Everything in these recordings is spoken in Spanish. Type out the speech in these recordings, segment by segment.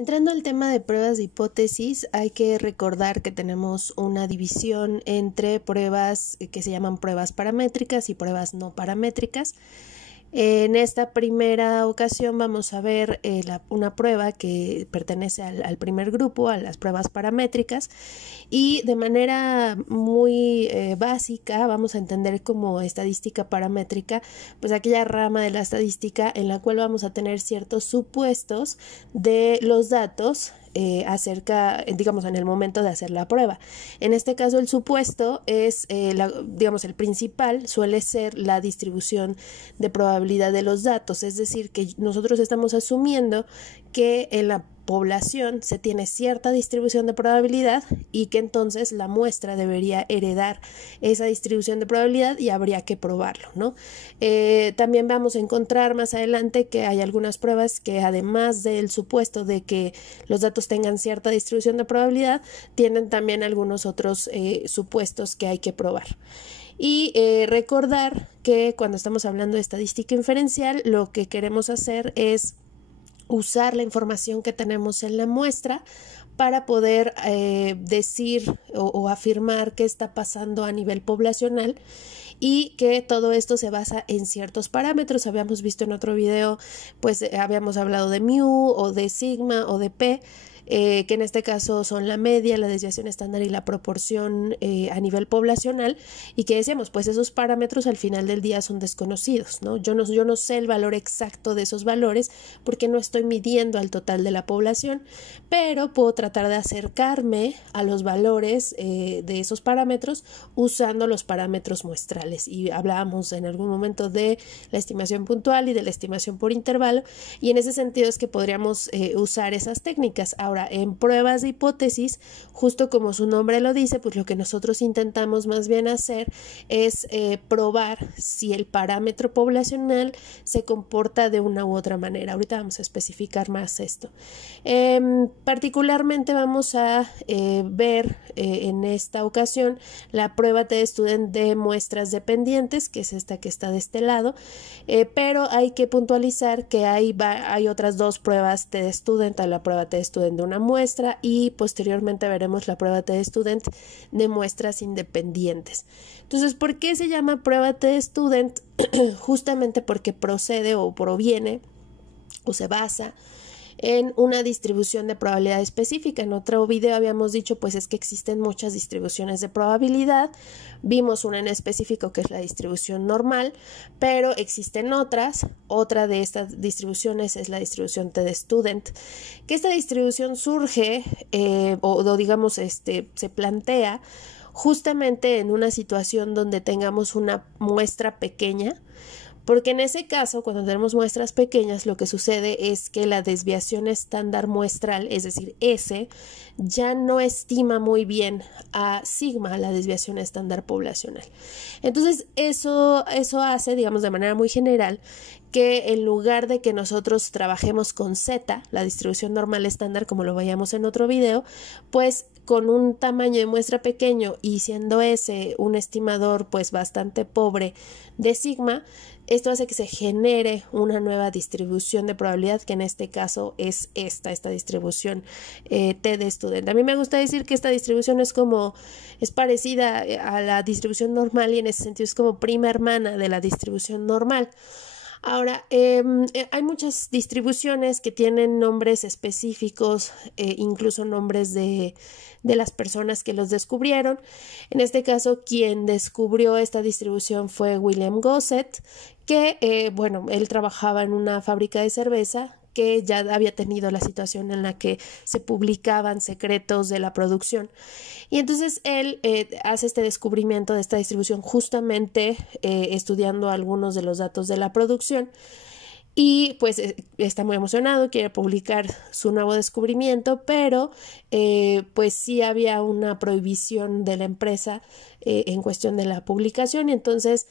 Entrando al tema de pruebas de hipótesis, hay que recordar que tenemos una división entre pruebas que se llaman pruebas paramétricas y pruebas no paramétricas. En esta primera ocasión vamos a ver una prueba que pertenece al primer grupo, a las pruebas paramétricas, y de manera muy básica vamos a entender como estadística paramétrica, pues aquella rama de la estadística en la cual vamos a tener ciertos supuestos de los datos acerca, digamos, en el momento de hacer la prueba. En este caso el supuesto es, digamos, el principal suele ser la distribución de probabilidad de los datos, es decir, que nosotros estamos asumiendo que en la población se tiene cierta distribución de probabilidad y que entonces la muestra debería heredar esa distribución de probabilidad y habría que probarlo, ¿no? También vamos a encontrar más adelante que hay algunas pruebas que además del supuesto de que los datos tengan cierta distribución de probabilidad, tienen también algunos otros supuestos que hay que probar. Y recordar que cuando estamos hablando de estadística inferencial, lo que queremos hacer es usar la información que tenemos en la muestra para poder decir o afirmar qué está pasando a nivel poblacional y que todo esto se basa en ciertos parámetros. Habíamos visto en otro video, pues habíamos hablado de mu o de sigma o de p, que en este caso son la media, la desviación estándar y la proporción a nivel poblacional, y que decíamos, pues esos parámetros al final del día son desconocidos, ¿no? Yo no sé el valor exacto de esos valores porque no estoy midiendo al total de la población, pero puedo tratar de acercarme a los valores de esos parámetros usando los parámetros muestrales. Y hablábamos en algún momento de la estimación puntual y de la estimación por intervalo, y en ese sentido es que podríamos usar esas técnicas. Ahora, en pruebas de hipótesis, justo como su nombre lo dice, pues lo que nosotros intentamos más bien hacer es probar si el parámetro poblacional se comporta de una u otra manera. Ahorita vamos a especificar más esto. Particularmente vamos a ver en esta ocasión la prueba T-Student de muestras dependientes, que es esta que está de este lado, pero hay que puntualizar que hay otras dos pruebas T-Student, la prueba T-Student de una muestra, y posteriormente veremos la prueba T-Student de muestras independientes. Entonces, ¿por qué se llama prueba T-Student? Justamente porque procede o proviene o se basa en una distribución de probabilidad específica. En otro video habíamos dicho pues es que existen muchas distribuciones de probabilidad, vimos una en específico que es la distribución normal, pero existen otras. Otra de estas distribuciones es la distribución T-Student, que esta distribución surge o digamos se plantea justamente en una situación donde tengamos una muestra pequeña, porque en ese caso, cuando tenemos muestras pequeñas, lo que sucede es que la desviación estándar muestral, es decir, S, ya no estima muy bien a sigma, la desviación estándar poblacional. Entonces, eso hace, digamos, de manera muy general, que en lugar de que nosotros trabajemos con Z, la distribución normal estándar, como lo veíamos en otro video, pues con un tamaño de muestra pequeño y siendo S un estimador pues bastante pobre de sigma, esto hace que se genere una nueva distribución de probabilidad, que en este caso es esta distribución T-Student. A mí me gusta decir que esta distribución es parecida a la distribución normal, y en ese sentido es como prima hermana de la distribución normal. Ahora, hay muchas distribuciones que tienen nombres específicos, incluso nombres de las personas que los descubrieron. En este caso, quien descubrió esta distribución fue William Gosset, que, bueno, él trabajaba en una fábrica de cerveza, que ya había tenido la situación en la que se publicaban secretos de la producción. Y entonces él hace este descubrimiento de esta distribución justamente estudiando algunos de los datos de la producción. Y pues está muy emocionado, quiere publicar su nuevo descubrimiento, pero pues sí había una prohibición de la empresa en cuestión de la publicación, y entonces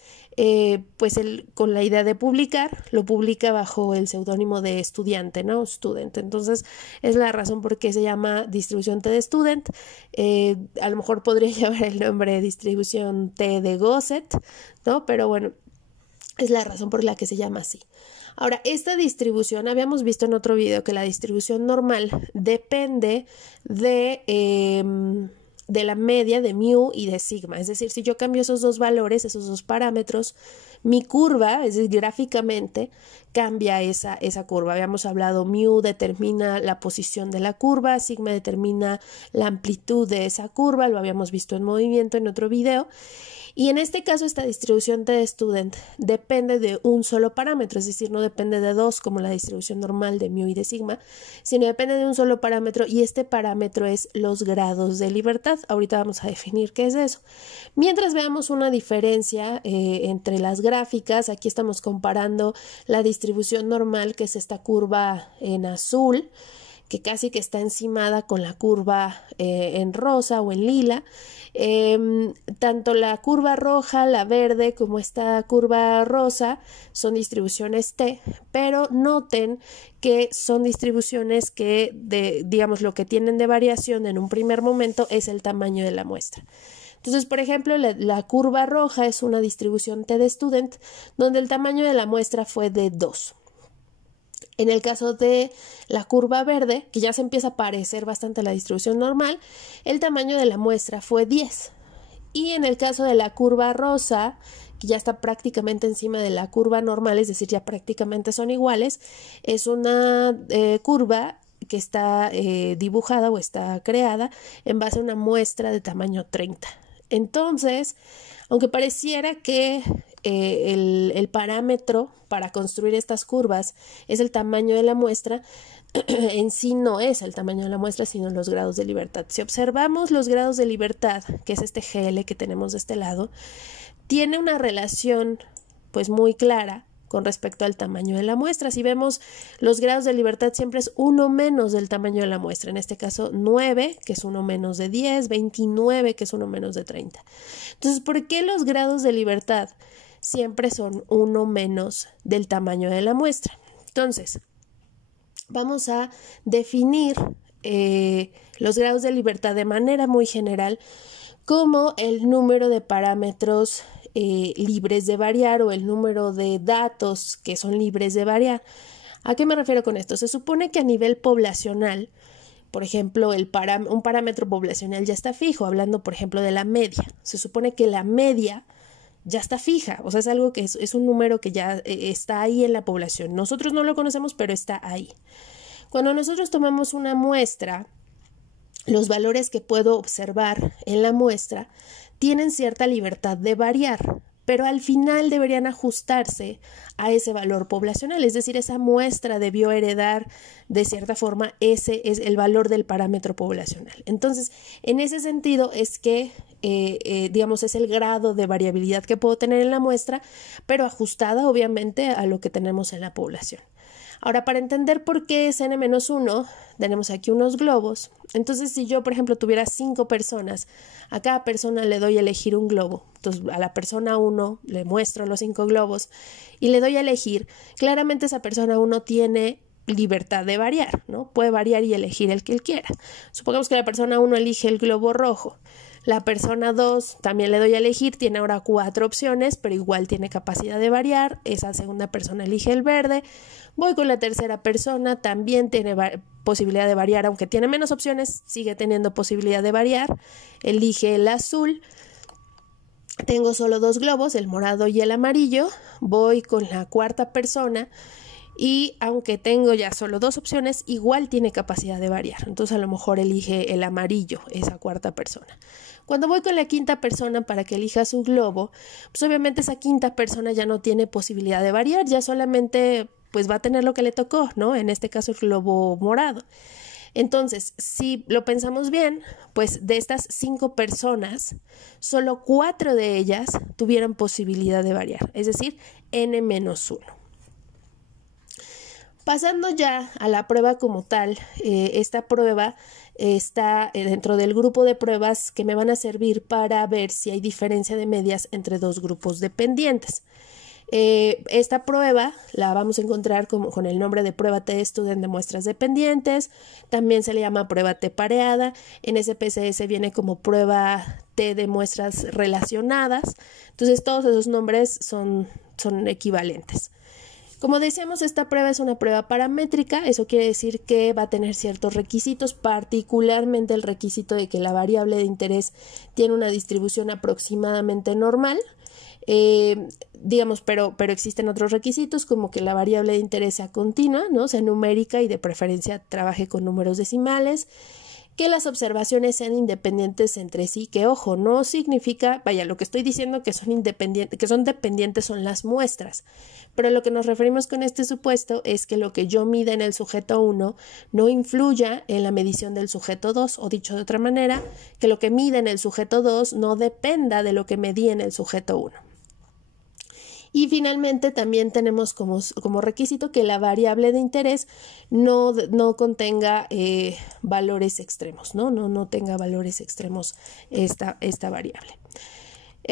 pues él, con la idea de publicar, lo publica bajo el seudónimo de estudiante, ¿no? Student. Entonces es la razón por qué se llama distribución T de Student. A lo mejor podría llevar el nombre de distribución T de Gosset, ¿no? Pero bueno, es la razón por la que se llama así. Ahora, esta distribución, habíamos visto en otro video que la distribución normal depende de la media de mu y de sigma. Es decir, si yo cambio esos dos valores, esos dos parámetros, mi curva, es decir, gráficamente, cambia esa curva. Habíamos hablado, mu determina la posición de la curva, sigma determina la amplitud de esa curva, lo habíamos visto en movimiento en otro video. Y en este caso, esta distribución t-student depende de un solo parámetro, es decir, no depende de dos como la distribución normal de mu y de sigma, sino depende de un solo parámetro, y este parámetro es los grados de libertad. Ahorita vamos a definir qué es eso. Mientras veamos una diferencia entre las gráficas, aquí estamos comparando la distribución normal, que es esta curva en azul, que casi que está encimada con la curva en rosa o en lila. Tanto la curva roja, la verde, como esta curva rosa son distribuciones T, pero noten que son distribuciones que, digamos, lo que tienen de variación en un primer momento es el tamaño de la muestra. Entonces, por ejemplo, la curva roja es una distribución t-student donde el tamaño de la muestra fue de 2. En el caso de la curva verde, que ya se empieza a parecer bastante a la distribución normal, el tamaño de la muestra fue 10. Y en el caso de la curva rosa, que ya está prácticamente encima de la curva normal, es decir, ya prácticamente son iguales, es una curva que está dibujada o está creada en base a una muestra de tamaño 30. Entonces, aunque pareciera que el parámetro para construir estas curvas es el tamaño de la muestra, en sí no es el tamaño de la muestra, sino los grados de libertad. Si observamos los grados de libertad, que es este GL que tenemos de este lado, tiene una relación pues muy clara con respecto al tamaño de la muestra. Si vemos los grados de libertad, siempre es uno menos del tamaño de la muestra. En este caso 9, que es uno menos de 10, 29, que es uno menos de 30. Entonces, ¿por qué los grados de libertad siempre son uno menos del tamaño de la muestra? Entonces, vamos a definir los grados de libertad de manera muy general como el número de parámetros libres de variar, o el número de datos que son libres de variar. ¿A qué me refiero con esto? Se supone que a nivel poblacional, por ejemplo, un parámetro poblacional ya está fijo, hablando por ejemplo de la media. Se supone que la media ya está fija, o sea, es algo que es un número que ya está ahí en la población. Nosotros no lo conocemos, pero está ahí. Cuando nosotros tomamos una muestra, los valores que puedo observar en la muestra tienen cierta libertad de variar, pero al final deberían ajustarse a ese valor poblacional, es decir, esa muestra debió heredar de cierta forma ese es el valor del parámetro poblacional. Entonces, en ese sentido es que, digamos, es el grado de variabilidad que puedo tener en la muestra, pero ajustada obviamente a lo que tenemos en la población. Ahora, para entender por qué es n-1, tenemos aquí unos globos. Entonces, si yo, por ejemplo, tuviera 5 personas, a cada persona le doy a elegir un globo. Entonces, a la persona 1 le muestro los 5 globos y le doy a elegir. Claramente esa persona 1 tiene libertad de variar, ¿no? Puede variar y elegir el que él quiera. Supongamos que la persona 1 elige el globo rojo. La persona 2 también le doy a elegir, tiene ahora 4 opciones, pero igual tiene capacidad de variar. Esa segunda persona elige el verde. Voy con la tercera persona, también tiene posibilidad de variar, aunque tiene menos opciones, sigue teniendo posibilidad de variar. Elige el azul. Tengo solo 2 globos, el morado y el amarillo. Voy con la cuarta persona. Y aunque tengo ya solo 2 opciones, igual tiene capacidad de variar. Entonces a lo mejor elige el amarillo, esa cuarta persona. Cuando voy con la quinta persona para que elija su globo, pues obviamente esa quinta persona ya no tiene posibilidad de variar, ya solamente pues va a tener lo que le tocó, ¿no? En este caso el globo morado. Entonces, si lo pensamos bien, pues de estas 5 personas, solo 4 de ellas tuvieron posibilidad de variar, es decir, n-1. Pasando ya a la prueba como tal, esta prueba está dentro del grupo de pruebas que me van a servir para ver si hay diferencia de medias entre 2 grupos dependientes. Esta prueba la vamos a encontrar con el nombre de prueba t-student de muestras dependientes. También se le llama prueba t pareada. En SPSS viene como prueba t de muestras relacionadas. Entonces todos esos nombres son equivalentes. Como decíamos, esta prueba es una prueba paramétrica, eso quiere decir que va a tener ciertos requisitos, particularmente el requisito de que la variable de interés tiene una distribución aproximadamente normal. Digamos, pero existen otros requisitos como que la variable de interés sea continua, ¿no? Sea numérica y de preferencia trabaje con números decimales, que las observaciones sean independientes entre sí, que ojo, no significa, vaya, lo que estoy diciendo que son independientes, que son dependientes son las muestras, pero lo que nos referimos con este supuesto es que lo que yo mida en el sujeto 1 no influya en la medición del sujeto 2, o dicho de otra manera, que lo que mida en el sujeto 2 no dependa de lo que medí en el sujeto 1. Y finalmente también tenemos como requisito que la variable de interés no contenga valores extremos, no tenga valores extremos esta variable.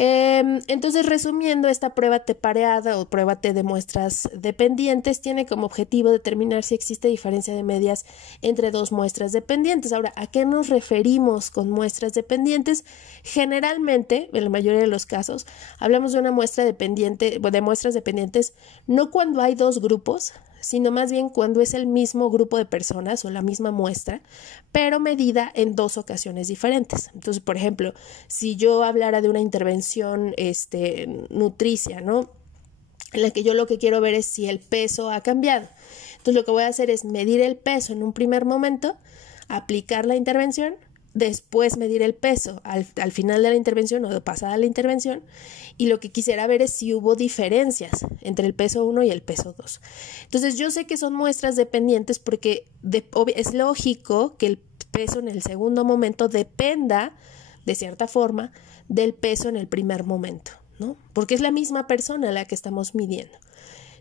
Entonces, resumiendo, esta prueba T pareada o prueba T de muestras dependientes tiene como objetivo determinar si existe diferencia de medias entre dos muestras dependientes. Ahora, ¿a qué nos referimos con muestras dependientes? Generalmente, en la mayoría de los casos, hablamos de una muestra dependiente, de muestras dependientes, no cuando hay dos grupos, sino más bien cuando es el mismo grupo de personas o la misma muestra, pero medida en dos ocasiones diferentes. Entonces, por ejemplo, si yo hablara de una intervención nutricia, ¿no?, en la que yo lo que quiero ver es si el peso ha cambiado. Entonces, lo que voy a hacer es medir el peso en un primer momento, aplicar la intervención, después medir el peso al final de la intervención o de pasada la intervención, y lo que quisiera ver es si hubo diferencias entre el peso 1 y el peso 2. Entonces yo sé que son muestras dependientes porque es lógico que el peso en el segundo momento dependa, de cierta forma, del peso en el primer momento, ¿no? Porque es la misma persona a la que estamos midiendo.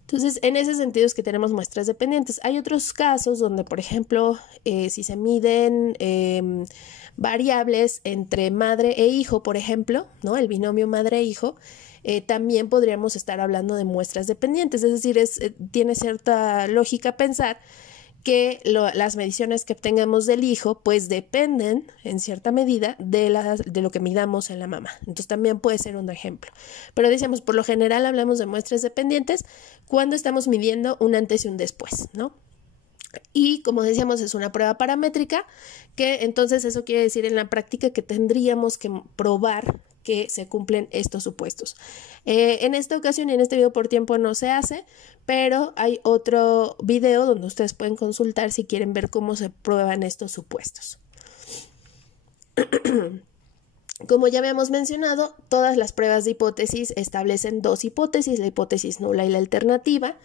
Entonces, en ese sentido es que tenemos muestras dependientes. Hay otros casos donde, por ejemplo, si se miden variables entre madre e hijo, por ejemplo, ¿no?, el binomio madre-hijo, también podríamos estar hablando de muestras dependientes. Es decir, tiene cierta lógica pensar que las mediciones que obtengamos del hijo pues dependen en cierta medida de lo que midamos en la mamá. Entonces también puede ser un ejemplo. Pero decíamos, por lo general hablamos de muestras dependientes cuando estamos midiendo un antes y un después, ¿no? Y como decíamos, es una prueba paramétrica, que entonces eso quiere decir en la práctica que tendríamos que probar que se cumplen estos supuestos. En esta ocasión y en este video por tiempo no se hace, pero hay otro video donde ustedes pueden consultar si quieren ver cómo se prueban estos supuestos. Como ya habíamos mencionado, todas las pruebas de hipótesis establecen dos hipótesis, la hipótesis nula y la alternativa.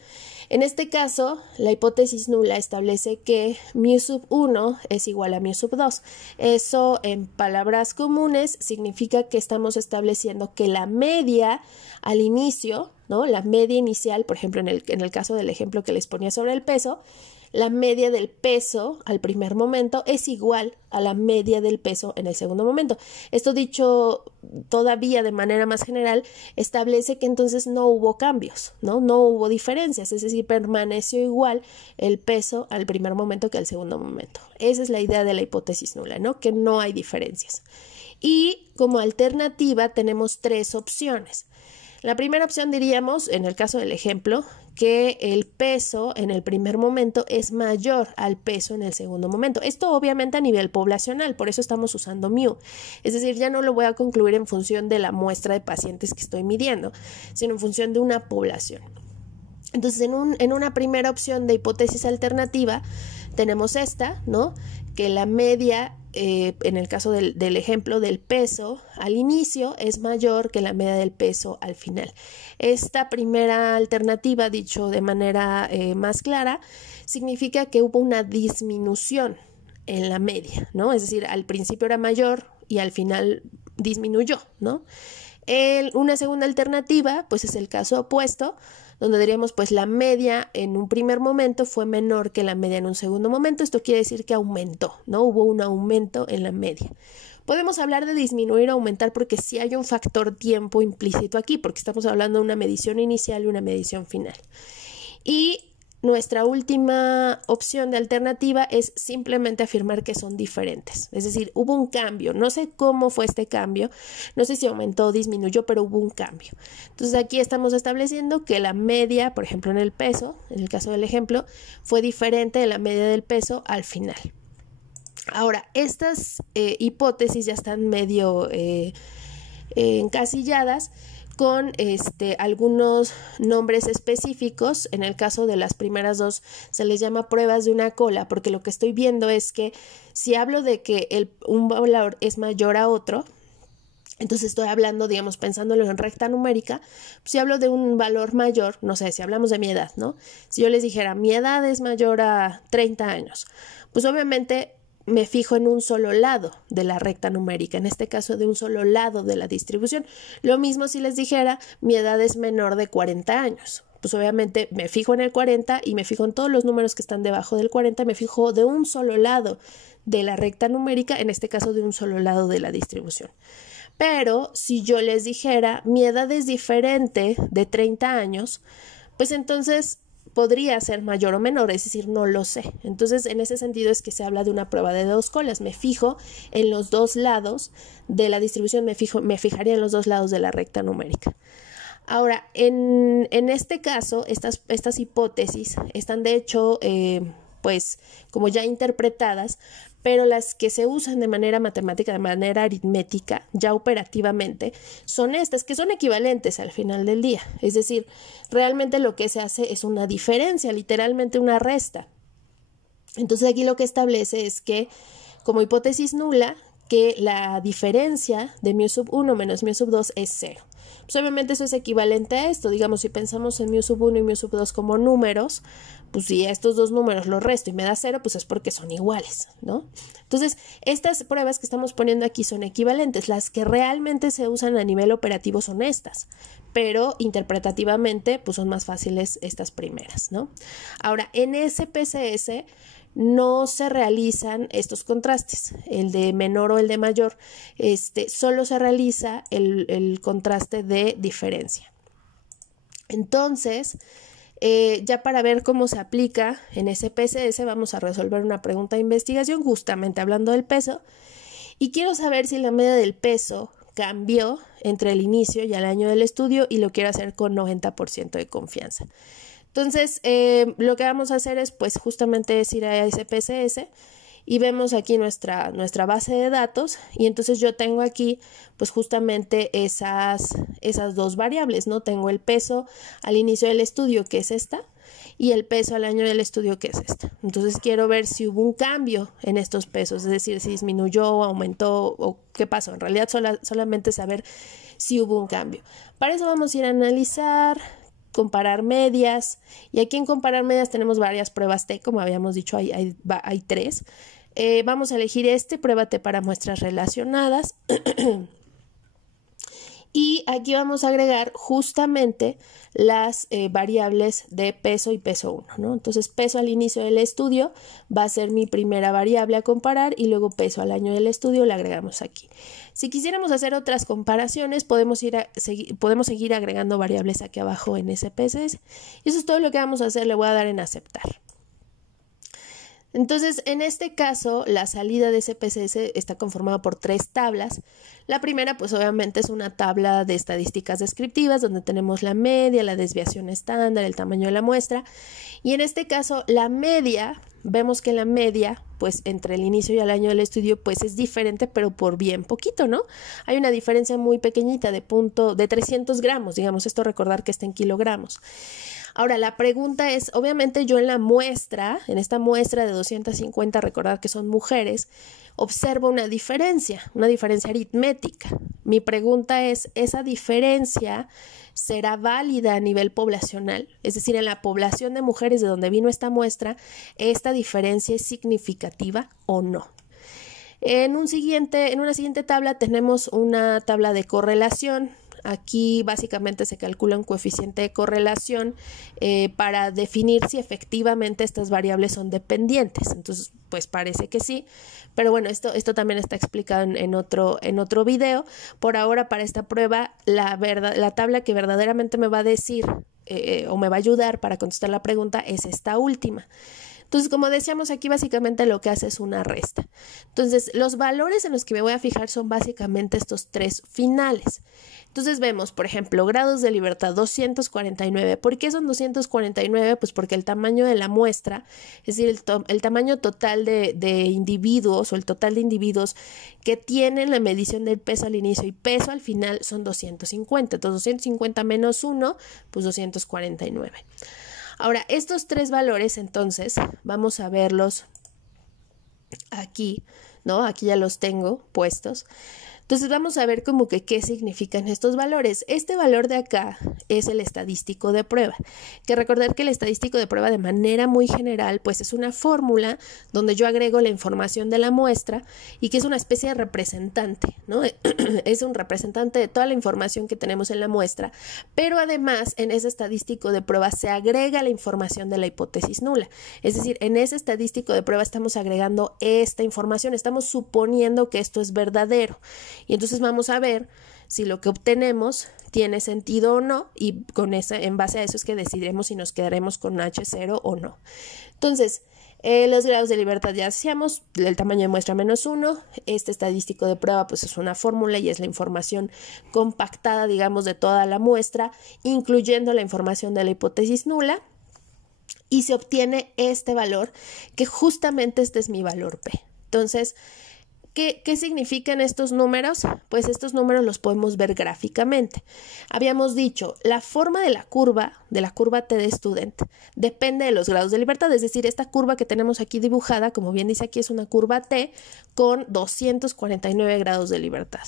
En este caso, la hipótesis nula establece que mu sub 1 es igual a mu sub 2. Eso, en palabras comunes, significa que estamos estableciendo que la media al inicio, ¿no?, la media inicial, por ejemplo, en el caso del ejemplo que les ponía sobre el peso, la media del peso al primer momento es igual a la media del peso en el segundo momento. Esto, dicho todavía de manera más general, establece que entonces no hubo cambios, ¿no? No hubo diferencias, es decir, permaneció igual el peso al primer momento que al segundo momento. Esa es la idea de la hipótesis nula, ¿no?, que no hay diferencias. Y como alternativa tenemos tres opciones. La primera opción diríamos, en el caso del ejemplo, que el peso en el primer momento es mayor al peso en el segundo momento. Esto obviamente a nivel poblacional, por eso estamos usando mu. Es decir, ya no lo voy a concluir en función de la muestra de pacientes que estoy midiendo, sino en función de una población. Entonces, en una primera opción de hipótesis alternativa, tenemos esta, ¿no?, que la media, en el caso del ejemplo del peso al inicio, es mayor que la media del peso al final. Esta primera alternativa, dicho de manera más clara, significa que hubo una disminución en la media, ¿no? Es decir, al principio era mayor y al final disminuyó, ¿no? Una segunda alternativa, pues es el caso opuesto, donde diríamos pues la media en un primer momento fue menor que la media en un segundo momento. Esto quiere decir que aumentó, ¿no? Hubo un aumento en la media. Podemos hablar de disminuir o aumentar porque sí hay un factor tiempo implícito aquí, porque estamos hablando de una medición inicial y una medición final. Y nuestra última opción de alternativa es simplemente afirmar que son diferentes. Es decir, hubo un cambio. No sé cómo fue este cambio, no sé si aumentó o disminuyó, pero hubo un cambio. Entonces aquí estamos estableciendo que la media, por ejemplo en el peso, en el caso del ejemplo, fue diferente de la media del peso al final. Ahora, estas hipótesis ya están medio encasilladas con algunos nombres específicos. En el caso de las primeras dos se les llama pruebas de una cola, porque lo que estoy viendo es que si hablo de que un valor es mayor a otro, entonces estoy hablando, digamos, pensándolo en recta numérica, si hablo de un valor mayor, no sé, si hablamos de mi edad, ¿no? Si yo les dijera, mi edad es mayor a 30 años, pues obviamente me fijo en un solo lado de la recta numérica, en este caso de un solo lado de la distribución. Lo mismo si les dijera, mi edad es menor de 40 años. Pues obviamente me fijo en el 40 y me fijo en todos los números que están debajo del 40, me fijo de un solo lado de la recta numérica, en este caso de un solo lado de la distribución. Pero si yo les dijera, mi edad es diferente de 30 años, pues entonces podría ser mayor o menor, es decir, no lo sé. Entonces, en ese sentido es que se habla de una prueba de dos colas. Me fijo en los dos lados de la distribución, me fijaría en los dos lados de la recta numérica. Ahora, en este caso, estas hipótesis están de hecho, pues, como ya interpretadas, pero las que se usan de manera matemática, de manera aritmética, ya operativamente, son estas, que son equivalentes al final del día. Es decir, realmente lo que se hace es una diferencia, literalmente una resta. Entonces aquí lo que establece es que, como hipótesis nula, que la diferencia de mu sub 1 menos mu sub 2 es 0. Pues obviamente eso es equivalente a esto. Digamos, si pensamos en mu sub 1 y mu sub 2 como números, pues si a estos dos números los resto y me da 0, pues es porque son iguales, ¿no? Entonces, estas pruebas que estamos poniendo aquí son equivalentes. Las que realmente se usan a nivel operativo son estas, pero interpretativamente pues son más fáciles estas primeras, ¿no? Ahora, en SPSS no se realizan estos contrastes, el de menor o el de mayor, solo se realiza el contraste de diferencia. Entonces, ya para ver cómo se aplica en SPSS, vamos a resolver una pregunta de investigación justamente hablando del peso, y quiero saber si la media del peso cambió entre el inicio y el año del estudio, y lo quiero hacer con 90% de confianza. Entonces, lo que vamos a hacer es, pues, justamente es ir a SPSS y vemos aquí nuestra base de datos, y entonces yo tengo aquí, pues, justamente esas dos variables, ¿no? Tengo el peso al inicio del estudio, que es esta, y el peso al año del estudio, que es esta. Entonces, quiero ver si hubo un cambio en estos pesos, es decir, si disminuyó, aumentó o qué pasó. En realidad, solamente saber si hubo un cambio. Para eso vamos a ir a analizar, comparar medias, y aquí en comparar medias tenemos varias pruebas T, como habíamos dicho, hay 3. Vamos a elegir prueba T para muestras relacionadas. Y aquí vamos a agregar justamente las variables de peso y peso 1, ¿no? Entonces, peso al inicio del estudio va a ser mi primera variable a comparar, y luego peso al año del estudio la agregamos aquí. Si quisiéramos hacer otras comparaciones, podemos seguir agregando variables aquí abajo en SPSS. Y eso es todo lo que vamos a hacer. Le voy a dar en aceptar. Entonces, en este caso, la salida de SPSS está conformada por 3 tablas. La primera, pues obviamente es una tabla de estadísticas descriptivas, donde tenemos la media, la desviación estándar, el tamaño de la muestra. Y en este caso, la media, vemos que la media, pues entre el inicio y el año del estudio, pues es diferente, pero por bien poquito, ¿no? Hay una diferencia muy pequeñita de 300 gramos, digamos, esto recordar que está en kilogramos. Ahora, la pregunta es, obviamente yo en esta muestra de 250, recordar que son mujeres, observo una diferencia aritmética. Mi pregunta es, ¿esa diferencia será válida a nivel poblacional? Es decir, en la población de mujeres de donde vino esta muestra, ¿esta diferencia es significativa o no? En una siguiente tabla tenemos una tabla de correlación. Aquí básicamente se calcula un coeficiente de correlación para definir si efectivamente estas variables son dependientes. Entonces, pues parece que sí, pero bueno, esto también está explicado en otro video. Por ahora, para esta prueba, la tabla que verdaderamente me va a decir o me va a ayudar para contestar la pregunta es esta última. Entonces, como decíamos aquí, básicamente lo que hace es una resta. Entonces, los valores en los que me voy a fijar son básicamente estos tres finales. Entonces vemos, por ejemplo, grados de libertad 249. ¿Por qué son 249? Pues porque el tamaño de la muestra, es decir, el tamaño total de individuos o el total de individuos que tienen la medición del peso al inicio y peso al final son 250. Entonces 250 menos 1, pues 249. Ahora, estos tres valores, entonces, vamos a verlos aquí, ¿no? Aquí ya los tengo puestos. Entonces vamos a ver como que qué significan estos valores. Este valor de acá es el estadístico de prueba, que recordar que el estadístico de prueba de manera muy general pues es una fórmula donde yo agrego la información de la muestra y que es una especie de representante, ¿no? Es un representante de toda la información que tenemos en la muestra, pero además en ese estadístico de prueba se agrega la información de la hipótesis nula. Es decir, en ese estadístico de prueba estamos agregando esta información, estamos suponiendo que esto es verdadero. Y entonces vamos a ver si lo que obtenemos tiene sentido o no, y en base a eso es que decidiremos si nos quedaremos con H0 o no. Entonces, los grados de libertad ya decíamos, el tamaño de muestra menos 1, este estadístico de prueba pues es una fórmula y es la información compactada, digamos, de toda la muestra, incluyendo la información de la hipótesis nula, y se obtiene este valor, que justamente este es mi valor P. Entonces, ¿qué significan estos números? Pues estos números los podemos ver gráficamente. Habíamos dicho, la forma de la curva T de student, depende de los grados de libertad, es decir, esta curva que tenemos aquí dibujada, como bien dice aquí, es una curva T con 249 grados de libertad.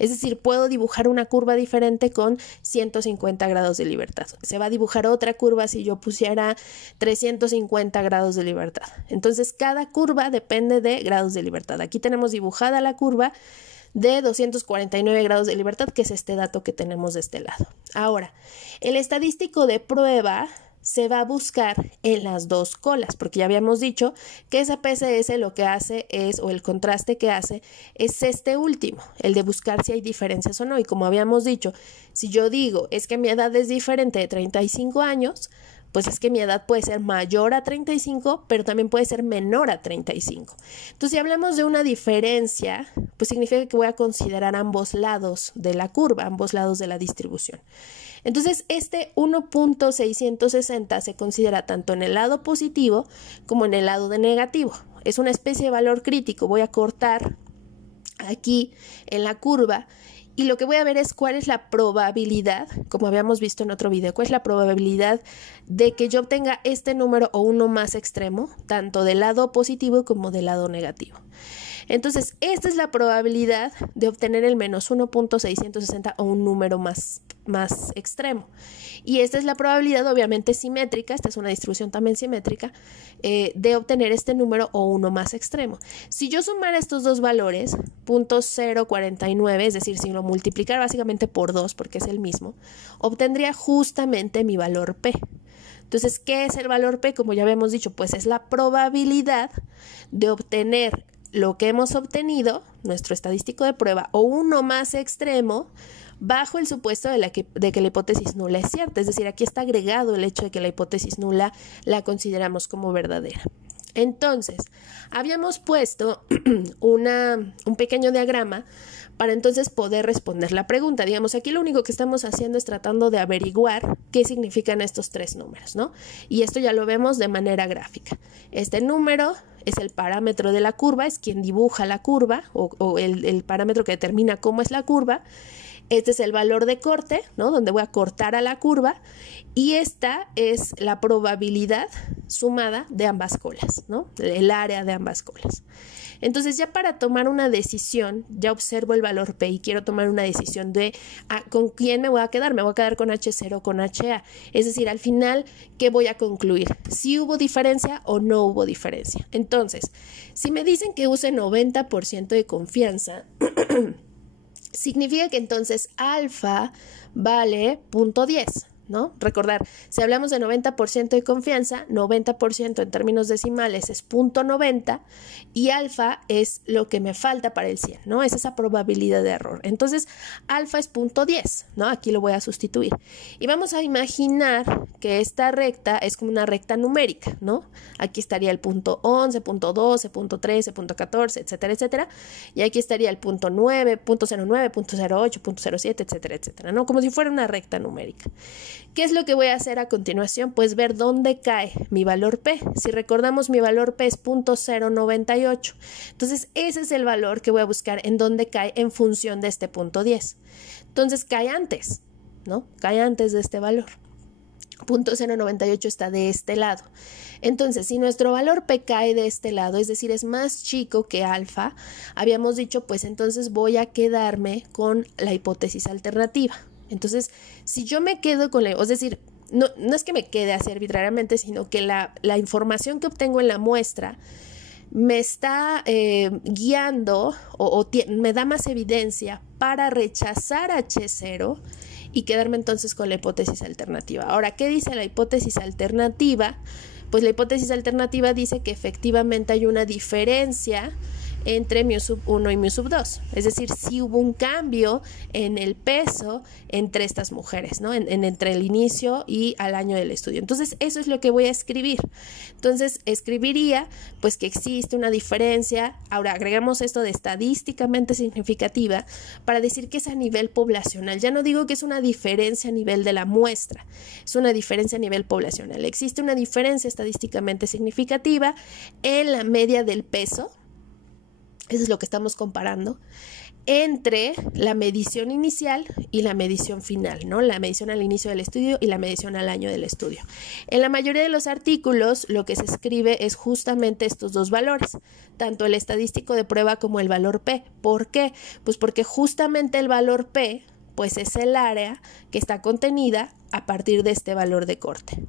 Es decir, puedo dibujar una curva diferente con 150 grados de libertad. Se va a dibujar otra curva si yo pusiera 350 grados de libertad. Entonces, cada curva depende de grados de libertad. Aquí tenemos dibujada la curva de 249 grados de libertad, que es este dato que tenemos de este lado. Ahora, el estadístico de prueba se va a buscar en las dos colas, porque ya habíamos dicho que esa PCS lo que hace es, o el contraste que hace, es este último, el de buscar si hay diferencias o no. Y como habíamos dicho, si yo digo es que mi edad es diferente de 35 años, pues es que mi edad puede ser mayor a 35, pero también puede ser menor a 35. Entonces, si hablamos de una diferencia, pues significa que voy a considerar ambos lados de la curva, ambos lados de la distribución. Entonces, este 1.660 se considera tanto en el lado positivo como en el lado de negativo. Es una especie de valor crítico. Voy a cortar aquí en la curva y lo que voy a ver es cuál es la probabilidad, como habíamos visto en otro video, cuál es la probabilidad de que yo obtenga este número o uno más extremo, tanto del lado positivo como del lado negativo. Entonces, esta es la probabilidad de obtener el menos 1.660 o un número más extremo. Y esta es la probabilidad, obviamente simétrica, esta es una distribución también simétrica, de obtener este número o uno más extremo. Si yo sumara estos dos valores, 0.049, es decir, si lo multiplicara básicamente por 2, porque es el mismo, obtendría justamente mi valor P. Entonces, ¿qué es el valor P? Como ya habíamos dicho, pues es la probabilidad de obtener lo que hemos obtenido, nuestro estadístico de prueba, o uno más extremo, bajo el supuesto de que la hipótesis nula es cierta. Es decir, aquí está agregado el hecho de que la hipótesis nula la consideramos como verdadera. Entonces, habíamos puesto un pequeño diagrama para entonces poder responder la pregunta. Digamos, aquí lo único que estamos haciendo es tratando de averiguar qué significan estos tres números, ¿no? Y esto ya lo vemos de manera gráfica. Este número es el parámetro de la curva, es quien dibuja la curva o el parámetro que determina cómo es la curva. Este es el valor de corte, ¿no? Donde voy a cortar a la curva, y esta es la probabilidad sumada de ambas colas, ¿no? El área de ambas colas. Entonces, ya para tomar una decisión, ya observo el valor P y quiero tomar una decisión de con quién me voy a quedar. Me voy a quedar con H0 o con HA. Es decir, al final, ¿qué voy a concluir? ¿Si hubo diferencia o no hubo diferencia? Entonces, si me dicen que use 90% de confianza, significa que entonces alfa vale 0.10, ¿no? Recordar, si hablamos de 90% de confianza, 90% en términos decimales es 0.90 y alfa es lo que me falta para el 100, ¿no? Es esa probabilidad de error. Entonces, alfa es 0.10, ¿no? Aquí lo voy a sustituir. Y vamos a imaginar que esta recta es como una recta numérica, ¿no? Aquí estaría el punto 11, punto 12, punto 13, punto 14, etcétera, etcétera. Y aquí estaría el punto 9, punto 09, punto 08, punto 07, etcétera, etcétera, ¿no? Como si fuera una recta numérica. ¿Qué es lo que voy a hacer a continuación? Pues ver dónde cae mi valor P. Si recordamos, mi valor P es 0.098. Entonces, ese es el valor que voy a buscar en dónde cae en función de este punto 10. Entonces, cae antes, ¿no? Cae antes de este valor. 0.098 está de este lado. Entonces, si nuestro valor P cae de este lado, es decir, es más chico que alfa, habíamos dicho, pues entonces voy a quedarme con la hipótesis alternativa. Entonces, si yo me quedo con es decir, no es que me quede así arbitrariamente, sino que la información que obtengo en la muestra me está guiando o me da más evidencia para rechazar H0 y quedarme entonces con la hipótesis alternativa. Ahora, ¿qué dice la hipótesis alternativa? Pues la hipótesis alternativa dice que efectivamente hay una diferencia entre mu sub 1 y mu sub 2. Es decir, sí hubo un cambio en el peso entre estas mujeres, ¿no? Entre el inicio y al año del estudio. Entonces, eso es lo que voy a escribir. Entonces, escribiría pues que existe una diferencia. Ahora, agregamos esto de estadísticamente significativa para decir que es a nivel poblacional. Ya no digo que es una diferencia a nivel de la muestra, es una diferencia a nivel poblacional. Existe una diferencia estadísticamente significativa en la media del peso. Eso es lo que estamos comparando entre la medición inicial y la medición final, ¿no? La medición al inicio del estudio y la medición al año del estudio. En la mayoría de los artículos lo que se escribe es justamente estos dos valores, tanto el estadístico de prueba como el valor P. ¿Por qué? Pues porque justamente el valor P pues es el área que está contenida a partir de este valor de corte.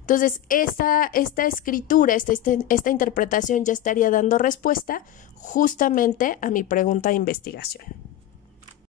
Entonces, esta escritura, esta interpretación ya estaría dando respuesta justamente a mi pregunta de investigación.